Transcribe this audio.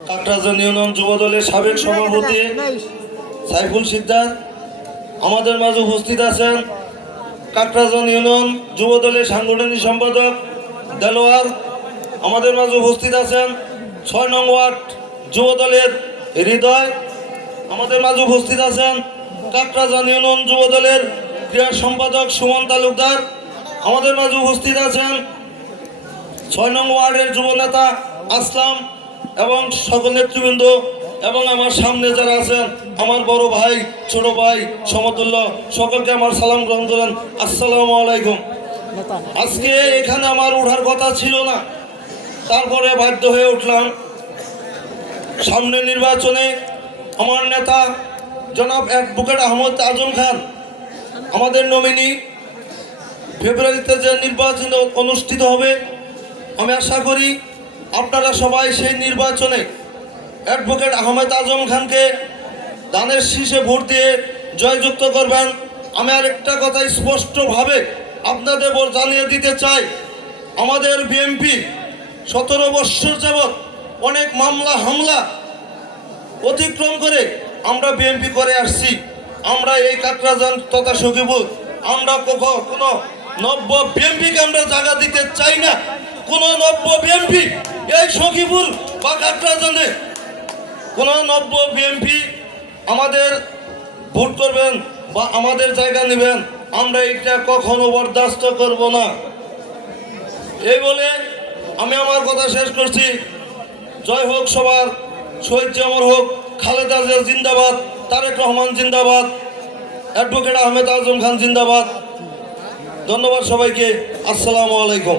কাকরাজন union যুব দলের সাবেক সভাপতি সাইফুল সিদ্ধার আমাদের মাঝে উপস্থিত আছেন কাকরাজন ইউনিয়ন যুব দলের সাংগঠনিক সম্পাদক দেলোয়ার। আমাদের মাঝে উপস্থিত আছেন ছয় নং ওয়ার্ড যুব দলের হৃদয়। আমাদের মাঝে উপস্থিত আছেন কাকরাজন ইউনিয়ন যুব দলের ক্রীড়া সম্পাদক সুমন তালুকদার। আমাদের মাঝে উপস্থিত আছেন ছয় নং ওয়ার্ডের যুব নেতা আসলাম এবং সকল নেতৃবৃন্দ এবং আমার সামনে যারা আছেন, আমার বড় ভাই, ছোট ভাই সমতুল্য, সকলকে আমার সালাম গ্রহণ করেন। আসসালামু আলাইকুম। আজকে এখানে আমার ওঠার কথা ছিল না। তারপরে বাধ্য হয়ে উঠলাম। সামনে নির্বাচনে আমার নেতা জনাব অ্যাডভোকেট আহমদ আজম খান, আমাদের নমিনি। ফেব্রুয়ারিতে যে নির্বাচন অনুষ্ঠিত হবে, আমি আশা করি আপনারা সবাই সেই নির্বাচনে অ্যাডভোকেট আহমেদ আজম খানকে দানের শীষে ভোট দিয়ে জয়যুক্ত করবেন। আমি আরেকটা কথা স্পষ্টভাবে আপনাদের জানিয়ে দিতে চাই। আমাদের বিএমপি সতেরো বৎসর যাবৎ অনেক মামলা, হামলা অতিক্রম করে আমরা বিএনপি করে আসছি। আমরা এই কাকরাজান তথা সখীপুর, আমরা কখনো কোনো নব্য বিএনপিকে আমরা জায়গা দিতে চাই না। কোন নব্য বিএনপি, এই সখীপুর বা কাকরাজানে কোন নব্য বিএনপি আমাদের ভোট করবেন বা আমাদের জায়গা নেবেন, আমরা এটা কখনো বরদাস্ত করব না। এই বলে আমি আমার কথা শেষ করছি। জয় হোক সবার, শহীদ জামর হোক, খালেদা জিয়া জিন্দাবাদ, তারেক রহমান জিন্দাবাদ, অ্যাডভোকেট আহমেদ আজম খান জিন্দাবাদ। ধন্যবাদ সবাইকে, আসসালামু আলাইকুম।